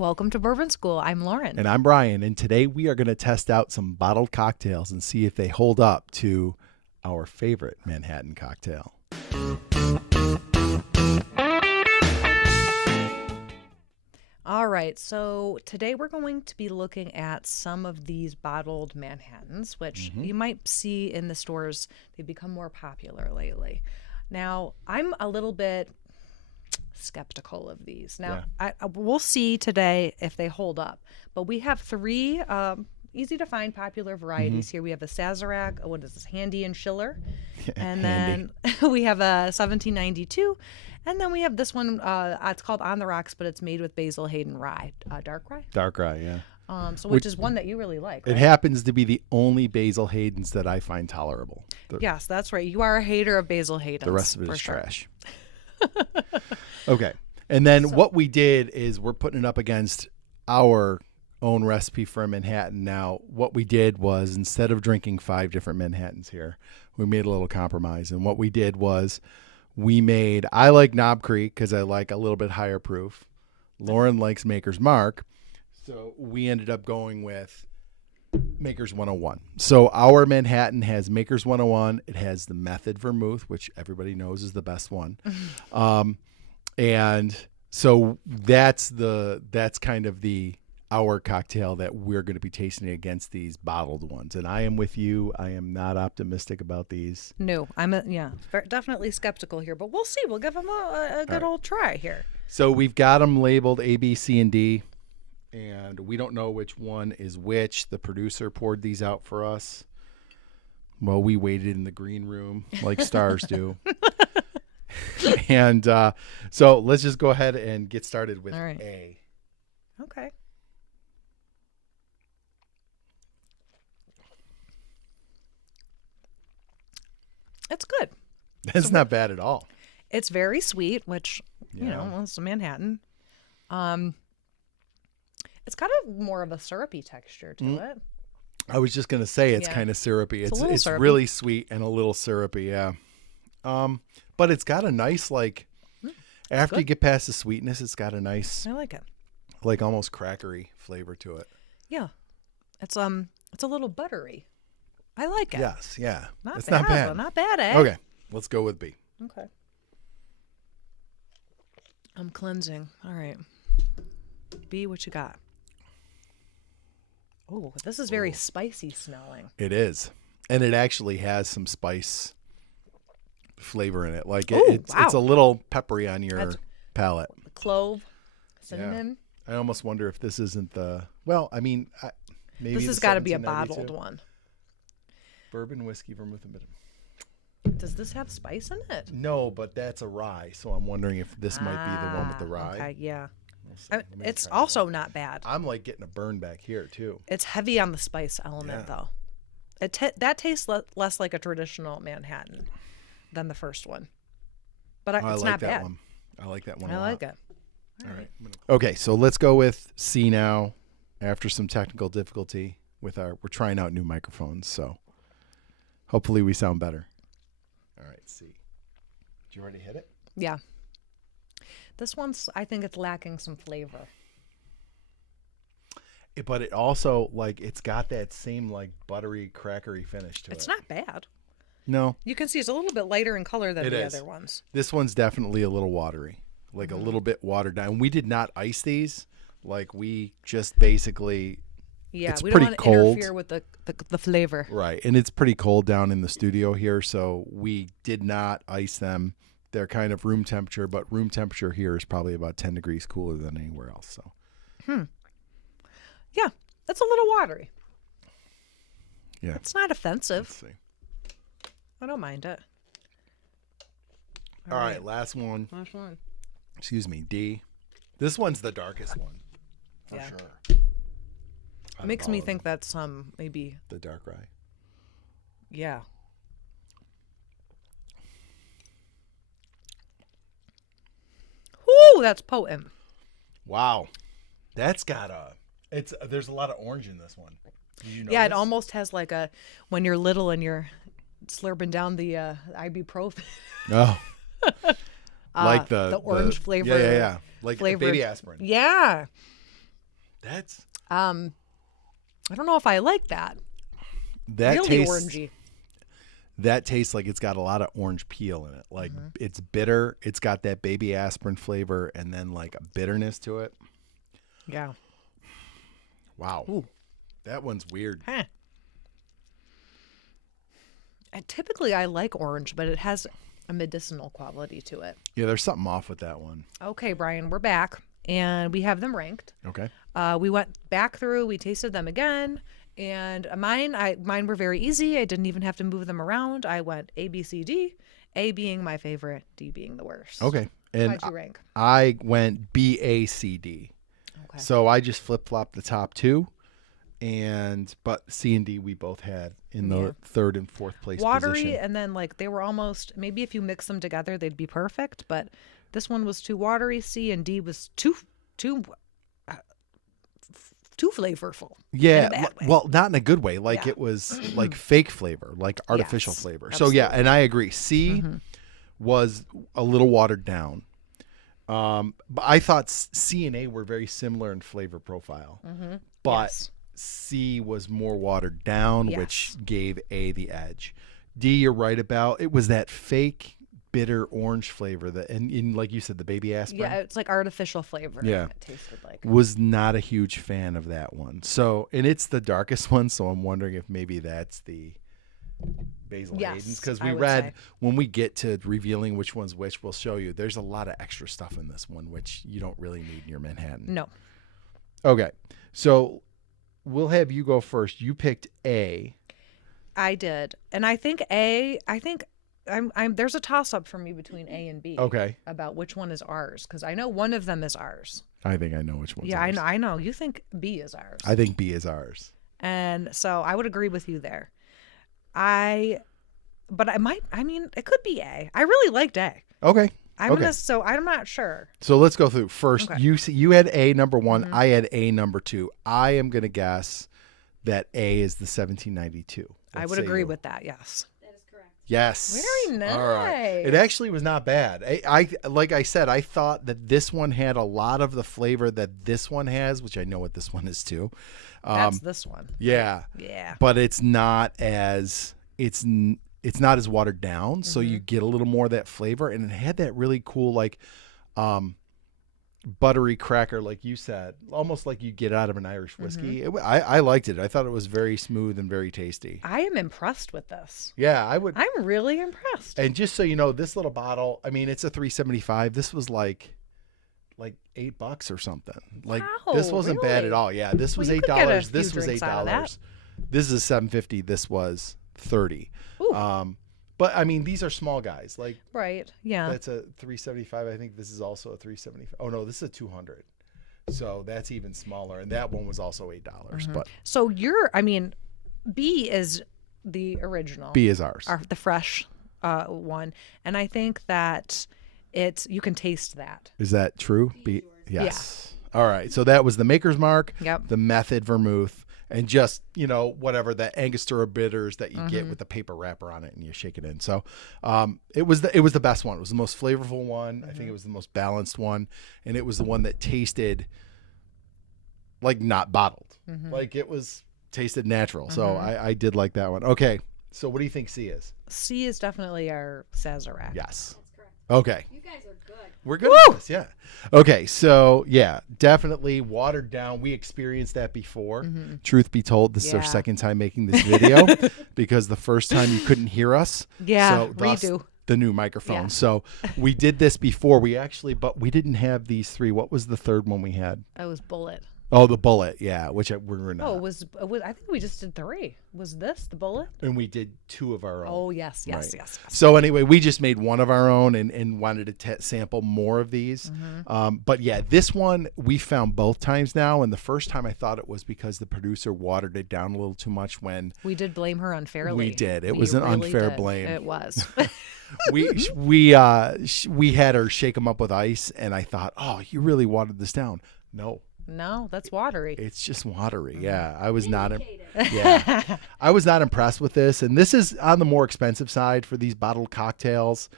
Welcome to Bourbon School. I'm Lauren. And I'm Brian, and today we are going to test out some bottled cocktails and see if they hold up to our favorite Manhattan cocktail. All right, so today we're going to be looking at some of these bottled Manhattans, which you might see in the stores. They've become more popular lately. Now, I'm a little bit skeptical of these. Now, we'll see today if they hold up. But we have three easy to find popular varieties here. We have a Sazerac, what is this, Handy and Schiller. And then we have a 1792. And then we have this one, it's called On the Rocks, but it's made with Basil Hayden rye, dark rye. Dark rye, yeah. Which is one that you really like, right? It happens to be the only Basil Haydens that I find tolerable. Yes, that's right. You are a hater of Basil Haydens. The rest of it is trash. Okay. And then what we did is we're putting it up against our own recipe for a Manhattan. Now, what we did was instead of drinking 5 different Manhattans here, we made a little compromise. And what we did was I like Knob Creek because I like a little bit higher proof. Lauren likes Maker's Mark. So we ended up going with Maker's 101. So our Manhattan has Maker's 101. It has the Method Vermouth, which everybody knows is the best one. And so that's kind of our cocktail that we're going to be tasting against these bottled ones. And I am with you. I am not optimistic about these. No, I'm definitely skeptical here, but we'll see. We'll give them a good old try here. So we've got them labeled A, B, C, and D, and we don't know which one is which. The producer poured these out for us. Well, we waited in the green room like stars do. And so let's just go ahead and get started with A. Okay. It's good. That's not bad at all. It's very sweet, which, it's a Manhattan. It's kind of more of a syrupy texture to it. I was just going to say it's kind of syrupy. It's syrupy. Really sweet and a little syrupy, yeah. But it's got a nice, after you get past the sweetness, it's got a nice, I like it. Like almost crackery flavor to it. Yeah. It's a little buttery. I like it. Yes, yeah. Not not bad. Well, not bad, eh? Okay, let's go with B. Okay. I'm cleansing. All right. B, what you got? Oh, this is very spicy smelling. It is. And it actually has some spice flavor in it. It's a little peppery on your palate. Clove, cinnamon. Yeah. I almost wonder if this isn't maybe this has got to be a bottled one. Bourbon, whiskey, vermouth, and bitter. Does this have spice in it? No, but that's a rye. So I'm wondering if this might be the one with the rye. Okay, yeah. It's also not bad. I'm getting a burn back here too. It's heavy on the spice element though. That tastes less like a traditional Manhattan than the first one. But it's not bad. One. I like that one a lot. I like it. All right. Okay, so let's go with C now. After some technical difficulty we're trying out new microphones, so hopefully we sound better. All right, C. Did you already hit it? Yeah. This one's, I think it's lacking some flavor. But it also, it's got that same, buttery, crackery finish to it. It's not bad. No. You can see it's a little bit lighter in color than the other ones. This one's definitely a little watery, a little bit watered down. We did not ice these. We just basically... Yeah, it's we pretty don't want to cold. interfere with the flavor. Right, and it's pretty cold down in the studio here, so we did not ice them. They're kind of room temperature, but room temperature here is probably about 10 degrees cooler than anywhere else. So, yeah, it's a little watery. Yeah, it's not offensive. Let's see. I don't mind it. All right, last one. Last one. Excuse me, D. This one's the darkest one, for sure. It makes me think that's maybe the dark rye. Yeah. Whoo, that's potent. Wow, that's got there's a lot of orange in this one. Did you notice? Yeah, it almost has when you're little and you're slurping down the ibuprofen. Oh. Like the orange flavor. Yeah. Like baby aspirin. Yeah. That's I don't know if I like that. that Really tastes orangey. that tastes like it's got a lot of orange peel in it. Like it's bitter. It's got that baby aspirin flavor and then like a bitterness to it. Yeah. Wow. Ooh. That one's weird. Huh. Typically, I like orange, but it has a medicinal quality to it. Yeah, there's something off with that one. Okay, Brian, we're back, and we have them ranked. Okay. We went back through, we tasted them again, and mine were very easy. I didn't even have to move them around. I went A, B, C, D, A being my favorite, D being the worst. Okay. And How'd you rank? I went B, A, C, D. Okay. So I just flip-flopped the top two. But C and D we both had in the third and fourth place Watery, position. and then like they were almost, maybe if you mix them together, they'd be perfect, but this one was too watery. C and D was too flavorful. Yeah, in a bad way. well, not in a good way. Like Yeah. it was like fake flavor, like artificial Yes, flavor. absolutely. So yeah, and I agree. C was a little watered down. But I thought C and A were very similar in flavor profile. But Yes. C was more watered down, Yes. which gave A the edge. D, you're right about. It was that fake bitter orange flavor that, and like you said, the baby aspirin. Yeah, it's like artificial flavor. Yeah. It tasted like. Was not a huge fan of that one. So, and it's the darkest one, so I'm wondering if maybe that's the Basil Yes, Hayden's, because I we would read say. when we get to revealing which one's which, we'll show you. There's a lot of extra stuff in this one, which you don't really need in your Manhattan. No. Okay, so we'll have you go first. You picked A. I did. And I think I'm there's a toss up for me between A and B. Okay, About which one is ours, because I know one of them is ours. I think I know which one's Yeah, ours. I know. You think B is ours. I think B is ours. And so I would agree with you there. But it could be A. I really liked A. Okay. So I'm not sure. So let's go through. First, Okay. you had A number one. I had A number two. I am going to guess that A is the 1792. I Let's would say agree you. with that. Yes. That is correct. Yes. Very All right. It nice. actually was not bad. I like I said, I thought that this one had a lot of the flavor that this one has, which I know what this one is too. That's this one. Yeah. Yeah. But it's not as not as watered down, so you get a little more of that flavor, and it had that really cool like buttery cracker, like you said, almost like you get out of an Irish whiskey. I liked it. I thought it was very smooth and very tasty. I am impressed with this. Yeah, I would. I'm really impressed. And just so you know, this little bottle, I mean, it's a 375. This was like $8 or something. Like Wow, this wasn't bad really? at all. Yeah, this was Well, you could get a $8. This few was drinks out of that. $8. This is $7.50. This was $30. Ooh. But I mean, these are small guys. Like Right. Yeah. that's a 375. I think this is also a 375. Oh no, this is a 200. So that's even smaller. And that one was also $8. But So B is the original. B is ours. The fresh one. And I think that you can taste that. Is that true? B. Yes. All right. So that was the Maker's Mark. Yep. The Method Vermouth. And just, whatever the Angostura bitters that you get with the paper wrapper on it, and you shake it in. So it was the best one. It was the most flavorful one. I think it was the most balanced one. And it was the one that tasted like not bottled. Like it was tasted natural. So I did like that one. Okay. So what do you think C is? C is definitely our Sazerac. Yes. That's correct. Okay. You guys are good. We're good at this, yeah. Okay, so yeah, definitely watered down. We experienced that before. Truth be told, this is our Yeah. second time making this video because the first time you couldn't hear us. Yeah, so thus redo. the new microphone. Yeah. So we did this before. But we didn't have these three. What was the third one we had? It was Bullet. Oh, the bullet, yeah, which we're not. Oh, it was. I think we just did 3. Was this the Bullet? And we did 2 of our own. Oh, yes. Right. Yes. So anyway, we just made one of our own and wanted to sample more of these. But yeah, this one we found both times now. And the first time I thought it was because the producer watered it down a little too much when We did blame her unfairly. We did. It We was an really unfair did. blame. It was. we had her shake them up with ice. And I thought, oh, you really watered this down. No, No, that's watery. it's just watery. Yeah, I was not. Vindicated. Yeah, I was not impressed with this, and this is on the more expensive side for these bottled cocktails.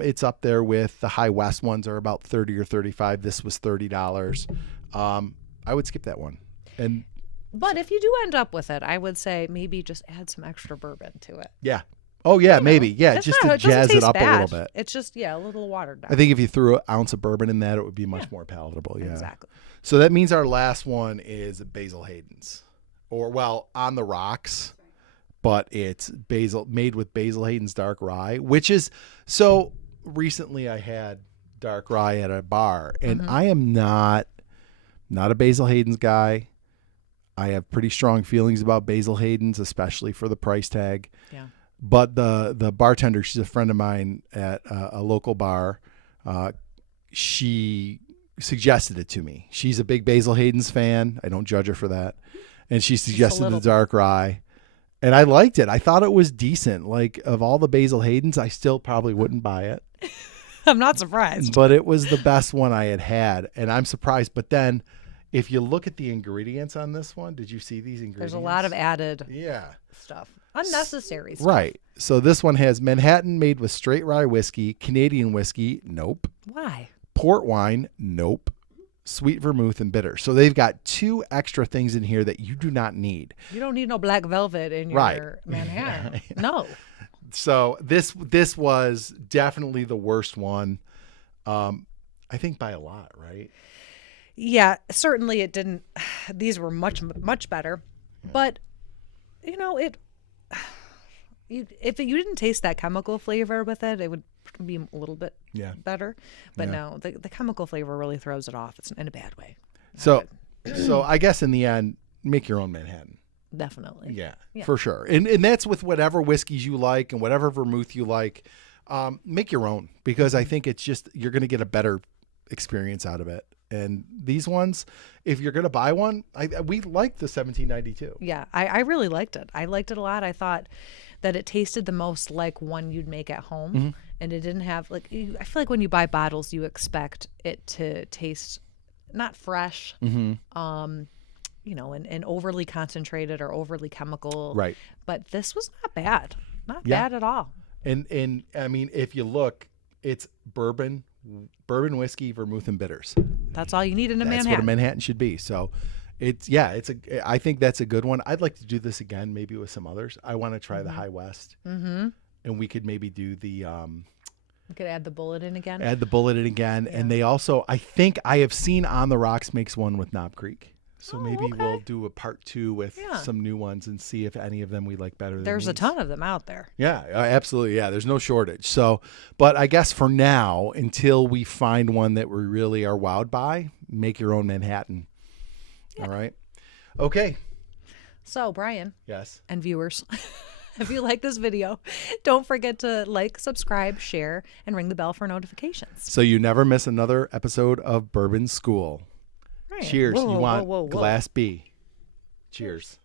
It's up there with the High West ones are about $30 or $35. This was $30. I would skip that one. And But if you do end up with it, I would say maybe just add some extra bourbon to it. yeah. Oh, yeah, You know, maybe. Yeah, it's just not, to it doesn't jazz it taste up a bad. little bit. It's just, a little watered down. I think if you threw an ounce of bourbon in that, it would be much more palatable. Yeah. Exactly. So that means our last one is Basil Hayden's. Or, well, on the rocks, but it's made with Basil Hayden's dark rye, which is, so recently I had dark rye at a bar, and I am not a Basil Hayden's guy. I have pretty strong feelings about Basil Hayden's, especially for the price tag. Yeah. But the bartender, she's a friend of mine at a local bar. She suggested it to me. She's a big Basil Hayden's fan. I don't judge her for that. And she suggested the dark rye. And I liked it. I thought it was decent. Like, of all the Basil Hayden's, I still probably wouldn't buy it. I'm not surprised. But it was the best one I had had. And I'm surprised. But then, if you look at the ingredients on this one, did you see these ingredients? There's a lot of added yeah. stuff. Unnecessary stuff. Right. So this one has Manhattan made with straight rye whiskey, Canadian whiskey, nope. Why? Port wine, nope. Sweet vermouth and bitter. So they've got 2 extra things in here that you do not need. You don't need no black velvet in your Manhattan. Yeah. No. So this was definitely the worst one. I think by a lot, right? Yeah, certainly it didn't. These were much, much better. But, if you didn't taste that chemical flavor with it, it would be a little bit better. But no, the chemical flavor really throws it off. It's in a bad way. So I guess in the end, make your own Manhattan. Definitely. Yeah, for sure. And that's with whatever whiskeys you like and whatever vermouth you like. Make your own, because I think it's just, you're going to get a better experience out of it. And these ones, if you're going to buy one, we liked the 1792. Yeah, I really liked it. I liked it a lot. I thought that it tasted the most like one you'd make at home. And it didn't have, I feel like when you buy bottles, you expect it to taste not fresh, and overly concentrated or overly chemical. Right. But this was not bad. Not bad at all. And I mean, if you look, it's bourbon whiskey, vermouth, and bitters. That's all you need in a Manhattan. That's what a Manhattan should be. So I think that's a good one. I'd like to do this again, maybe with some others. I want to try the High West. And we could maybe do the we could add the bullet in again. And they also, I think I have seen On the Rocks makes one with Knob Creek. So maybe we'll do a part 2 with some new ones and see if any of them we like better. There's a ton of them out there. Yeah, absolutely. Yeah, there's no shortage. So, but I guess for now, until we find one that we really are wowed by, make your own Manhattan. All right. Okay. So, Brian. Yes. And viewers, if you like this video, don't forget to like, subscribe, share, and ring the bell for notifications. So you never miss another episode of Bourbon School. Right. Cheers. Whoa, you want whoa. Glass B. Cheers.